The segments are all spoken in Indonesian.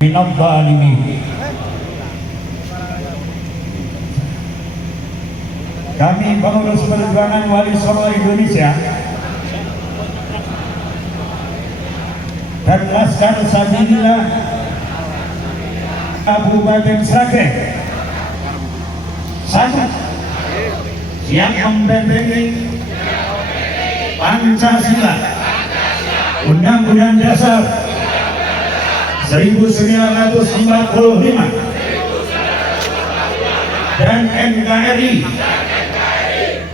minadh dhalimin. Kami pengurus perjuangan Wali Songo Indonesia dan Laskar Sabilillah Kabupaten Sragen satu siap membentengi Pancasila, Undang-Undang Dasar 1945 dan NKRI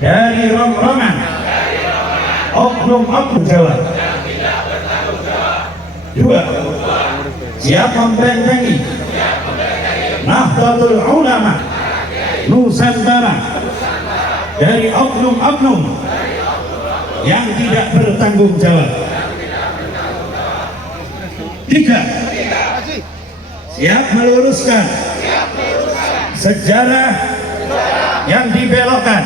dari rongrongan oknum-oknum Jawa. Dua, siap membentengi Nahdlatul Ulama Nusantara dari oknum-oknum yang tidak bertanggung jawab. Tiga, siap meluruskan sejarah yang dibelokkan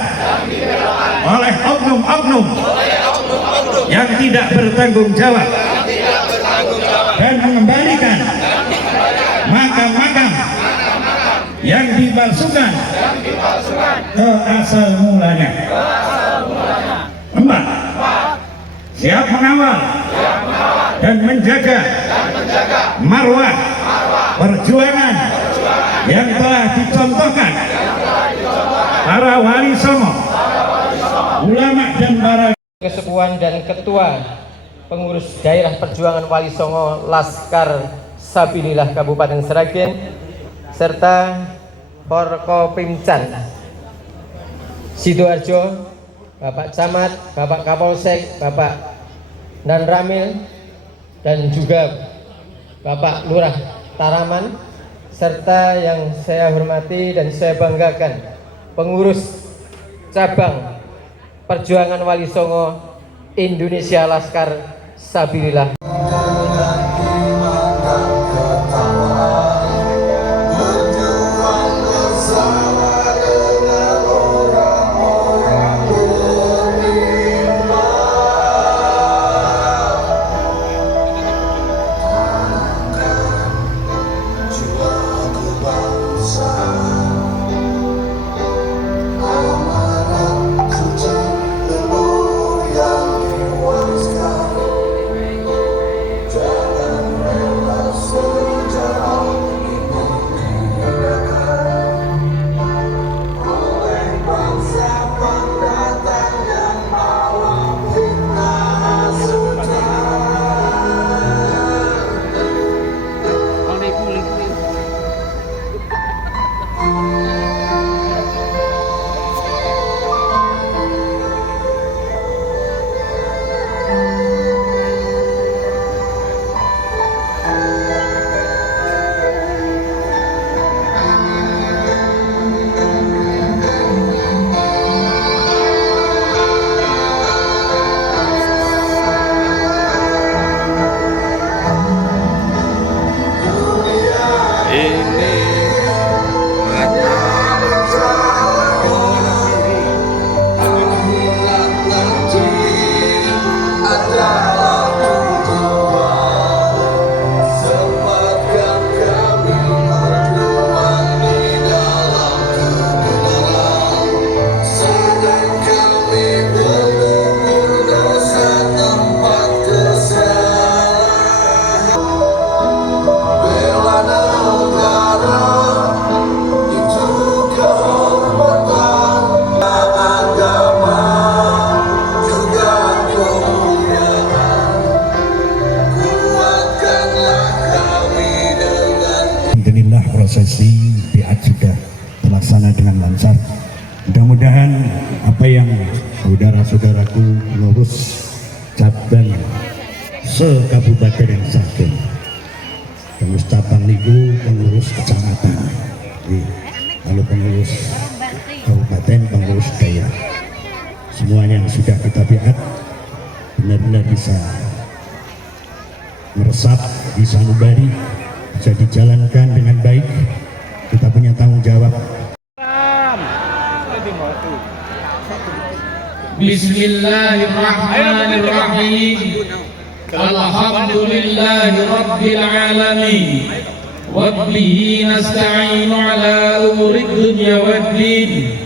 oleh oknum-oknum yang tidak bertanggung jawab dan mengembalikan makam-makam yang dipalsukan ke asal mulanya. Empat, siap mengawal dan menjaga marwah perjuangan yang telah dicontohkan para wali songo, ulama dan para kesepuan dan ketua pengurus daerah perjuangan Wali Songo Laskar Sabilillah Kabupaten Sragen serta Forkopimcan Sidoarjo, Bapak Camat, Bapak Kapolsek, Bapak Danramil, dan juga Bapak Lurah Taraman, serta yang saya hormati dan saya banggakan pengurus cabang perjuangan Wali Songo Indonesia Laskar Sabilillah. prosesi biat sudah terlaksana dengan lancar. Mudah-mudahan apa yang saudara-saudaraku pengurus cabang se-Kabupaten Sragen, pengurus cabang Ligo, pengurus kecamatan, lalu pengurus kabupaten, pengurus daerah, semuanya yang sudah kita biat benar-benar bisa meresap di sanubari, bisa dijalankan dengan baik. Kita punya tanggung jawab. Bismillahirrahmanirrahim. Alhamdulillahi Rabbil Alamin wa bihi nasta'inu ala umuri dunya waddin.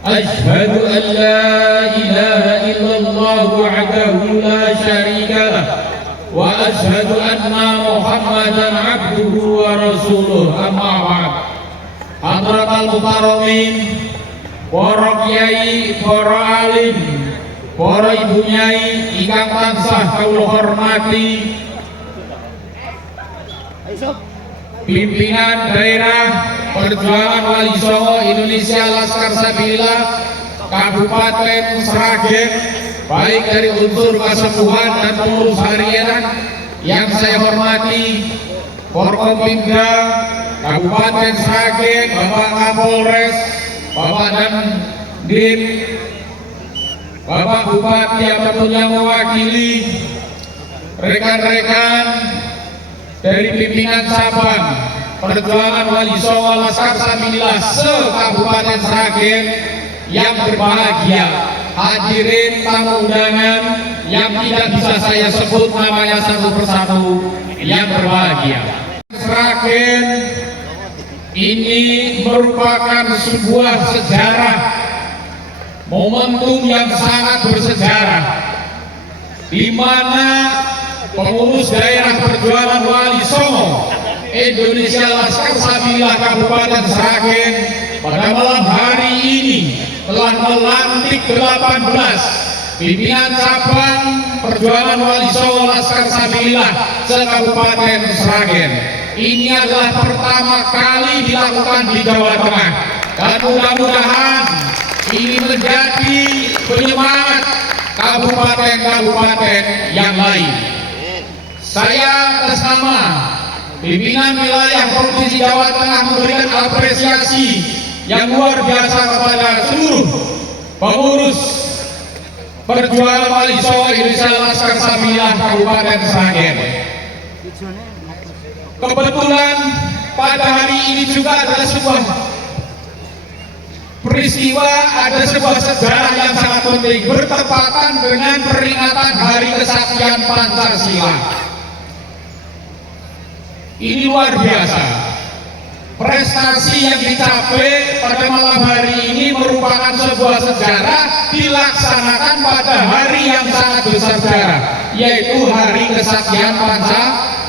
Ashhadu an la ilaha illallah wahdahu la syarika lah wa ashhadu anna Muhammadan abduhu wa rasuluh. Amma ba'd. Hadratal mukarramin, para kiai, para alim, para ibu nyai ingkang tansah kula hormati, pimpinan daerah Perjuangan Wali Songo Indonesia Laskar Sabilillah Kabupaten Sragen, baik dari unsur kesepuhan dan pengurus harian yang saya hormati, Forkopimda Kabupaten Sragen, Bapak Kapolres, Bapak Dandim, Bapak Bupati yang tentunya mewakili rekan-rekan dari pimpinan cabang Perjuangan Wali Songo Laskar Sabilillah se-Kabupaten Sragen yang berbahagia, hadirin tamu undangan yang tidak bisa saya sebut namanya satu persatu yang berbahagia. Sragen ini merupakan sebuah sejarah, momentum yang sangat bersejarah, di mana pengurus daerah Perjuangan Wali Songo Indonesia Laskar Sabilillah Kabupaten Sragen pada malam hari ini telah melantik 18 pimpinan cabang Perjuangan Wali Songo Laskar Sabilillah se-Kabupaten Sragen. Ini adalah pertama kali dilakukan di Jawa Tengah, dan mudah-mudahan ini menjadi penyemangat kabupaten-kabupaten yang lain. Saya atas nama pimpinan wilayah Provinsi Jawa Tengah memberikan apresiasi yang luar biasa kepada seluruh pengurus Perjuangan Wali Songo Indonesia Laskar Sabilillah Kabupaten Sragen. Kebetulan pada hari ini juga adalah sebuah peristiwa, ada sebuah sejarah yang sangat penting, bertepatan dengan peringatan Hari Kesaktian Pancasila. Ini luar biasa. Prestasi yang dicapai pada malam hari ini merupakan sebuah sejarah dilaksanakan pada hari yang sangat bersejarah, yaitu Hari Kesaktian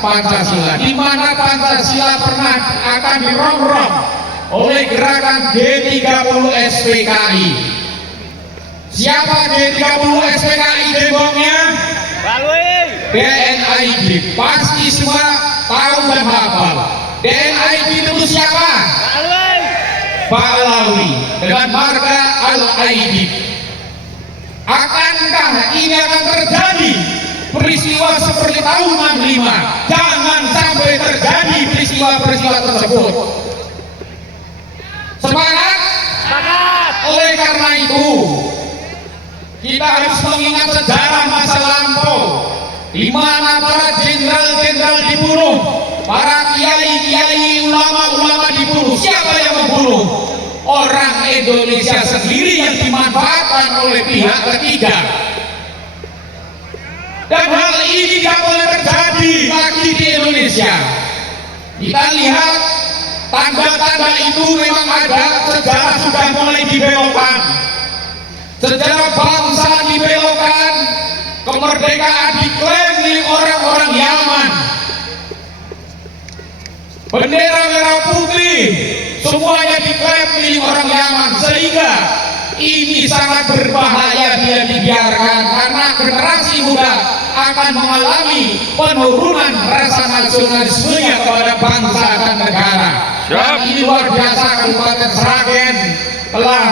Pancasila, di mana Pancasila pernah akan dirongrong oleh gerakan G30 SPKI. Siapa G30 SPKI debongnya? DNID. Pasti semua tahu dan hafal. DNID itu siapa? Pak Alawi dengan marga Al-Aidid. Akankah ini akan terjadi peristiwa seperti tahun 65? Jangan sampai terjadi peristiwa-peristiwa tersebut. Semangat? Semangat! Oleh karena itu, kita harus mengingat sejarah masa lampau, di mana para jenderal-jenderal dibunuh, para kiai-kiai, ulama-ulama dibunuh. Siapa yang membunuh? Orang Indonesia sendiri yang dimanfaatkan oleh pihak ketiga. Dan hal ini tidak boleh terjadi lagi di Indonesia. Kita lihat tanda-tanda itu memang ada, sejarah sudah mulai dibelokkan. Sejarah bangsa dibelokkan, kemerdekaan diklaim milik orang-orang Yaman. Bendera merah putih semuanya diklaim milik orang Yaman, sehingga ini sangat berbahaya bila dibiarkan, karena generasi muda akan mengalami penurunan rasa nasionalismenya kepada bangsa dan negara. Dan ini luar biasa, Kabupaten Sragen telah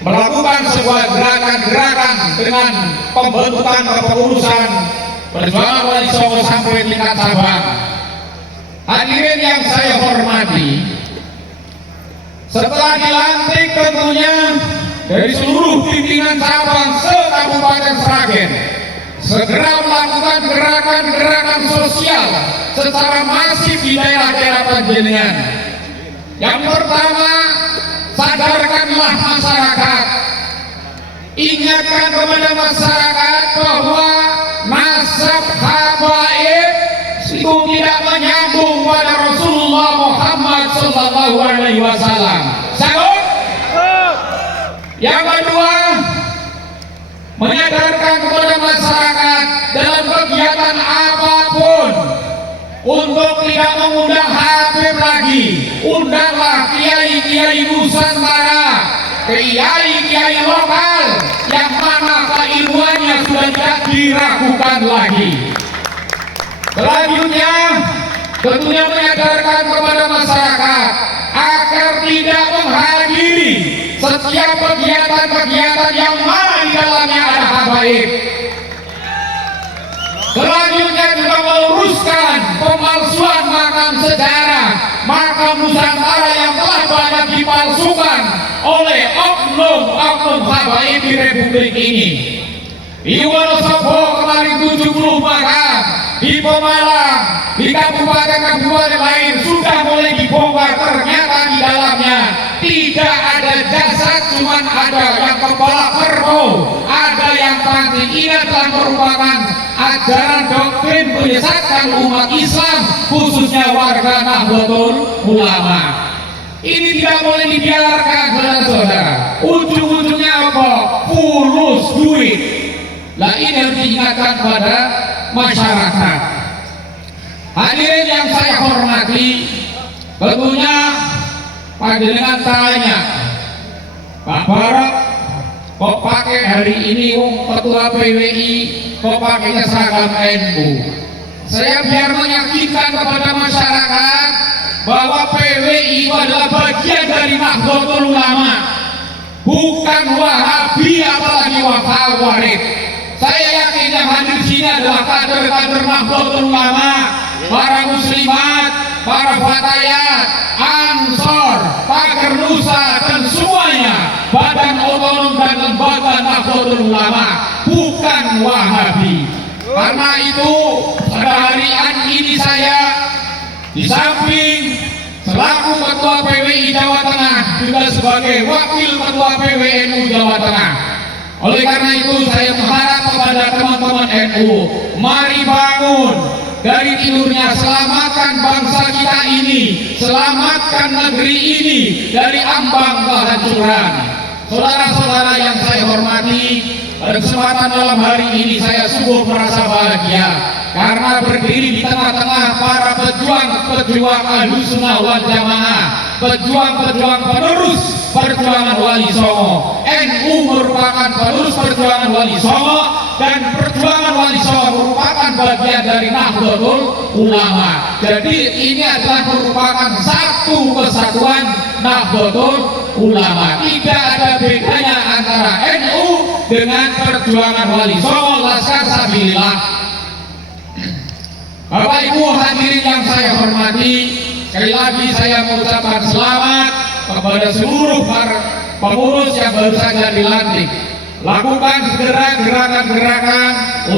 melakukan sebuah gerakan-gerakan dengan pembentukan kepengurusan Perjuangan Wali Songo sampai tingkat cabang. Hadirin yang saya hormati, setelah dilantik tentunya dari seluruh pimpinan cabang se-Kabupaten Sragen segera melakukan gerakan-gerakan sosial secara masif di daerah-daerah panjenengan. Yang pertama, sadarkanlah masyarakat, ingatkan kepada masyarakat bahwa nasab Alaihi Wasallam. Sanggup? Yang kedua, menyadarkan kepada masyarakat dalam kegiatan apapun untuk tidak mengundang Habib lagi. Undanglah kiai-kiai Nusantara, kiai-kiai lokal yang mana keilmuannya sudah tidak diragukan lagi. Selanjutnya, tentunya menyadarkan kepada masyarakat agar tidak menghadiri setiap kegiatan-kegiatan yang mana di dalamnya ada habaib. Selanjutnya juga meluruskan pemalsuan makam sejarah, makam Nusantara yang telah banyak dipalsukan oleh oknum-oknum habaib di Republik ini. Di Wonosobo kemarin 70 makam, di Pemalang, di kabupaten-kabupaten lain sudah mulai dibongkar. Ternyata di dalamnya tidak ada jasad, cuman ada yang kepala kerbau, ada yang panti. Ini adalah merupakan ajaran doktrin menyesatkan umat Islam, khususnya warga Nahdlatul Ulama. Ini tidak boleh dibiarkan, saudara-saudara. Ujung-ujungnya apa? Fulus duit. Nah, ini harus diingatkan pada masyarakat. Hadirin yang saya hormati, tentunya panjenengan tanya, Pak Barat, kok pakai hari ini ketua PWI, kok pakainya seragam NU? Saya biar meyakinkan kepada masyarakat bahwa PWI itu adalah bagian dari Nahdlatul Ulama, bukan Wahabi apalagi Wahawarib. Saya yakin yang hadir sini adalah kader-kader Nahdlatul Ulama, para muslimat, para fatayat, ansor, pagar Nusa dan semuanya badan otonom dan lembaga Nahdlatul Ulama, bukan Wahabi. Karena itu pada hari ini saya di samping selaku Ketua PWI Jawa Tengah juga sebagai Wakil Ketua PWNU Jawa Tengah. Oleh karena itu saya mengharap kepada teman-teman NU, mari bangun dari tidurnya, selamatkan bangsa kita ini, selamatkan negeri ini dari ambang kehancuran. Saudara-saudara yang saya hormati, pada kesempatan malam hari ini saya sungguh merasa bahagia karena berdiri di tengah-tengah para pejuang Ahlussunnah wal Jamaah, pejuang-pejuang penerus perjuangan Wali Songo. NU merupakan penerus perjuangan Wali Songo dan perjuangan Wali Songo merupakan bagian dari Nahdlatul Ulama. Jadi ini adalah merupakan satu kesatuan Nahdlatul Ulama. Tidak ada bedanya antara NU dengan perjuangan Wali Songo, Laskar Sabilillah. Bapak Ibu hadirin yang saya hormati, sekali lagi saya mengucapkan selamat kepada seluruh para pengurus yang baru saja dilantik. Lakukan segera gerakan-gerakan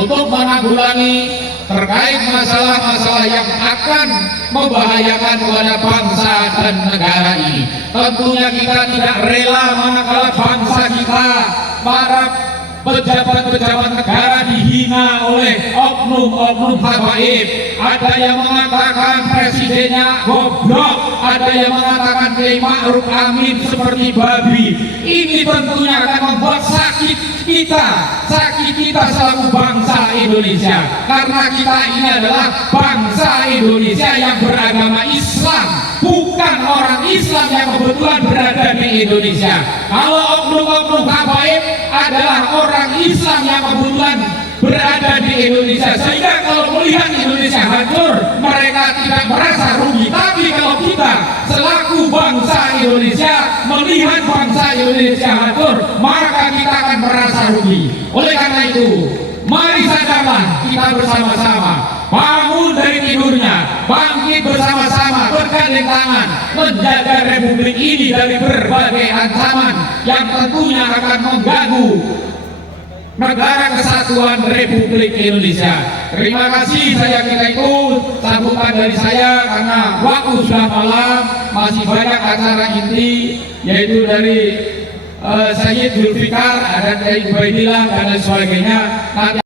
untuk menanggulangi terkait masalah-masalah yang akan membahayakan kepada bangsa dan negara ini. Tentunya kita tidak rela manakala bangsa kita, para pejabat-pejabat negara dihina oleh oknum-oknum habaib. Ada yang mengatakan presidennya goblok, ada yang mengatakan Kiai Ma'ruf Amin seperti babi. Ini tentunya akan membuat sakit kita selaku bangsa Indonesia, karena kita ini adalah bangsa Indonesia yang beragama Islam, bukan orang Islam yang kebetulan berada di Indonesia. Kalau oknum-oknum habaib adalah orang Islam yang kebetulan berada di Indonesia, sehingga kalau melihat Indonesia hancur mereka tidak merasa rugi. Tapi kalau kita selaku bangsa Indonesia melihat bangsa Indonesia hancur, maka kita akan merasa rugi. Oleh karena itu, mari sadarlah kita bersama-sama, bangun dari tidurnya, bangkit bersama-sama, bergandeng tangan, menjaga Republik ini dari berbagai ancaman yang tentunya akan mengganggu negara kesatuan Republik Indonesia. Terima kasih, saya kira itu sambutan dari saya karena waktu sudah malam, masih banyak acara inti yaitu dari Sayyid Zulfikar, ada dari Ubaidillah dan lain sebagainya. Nanti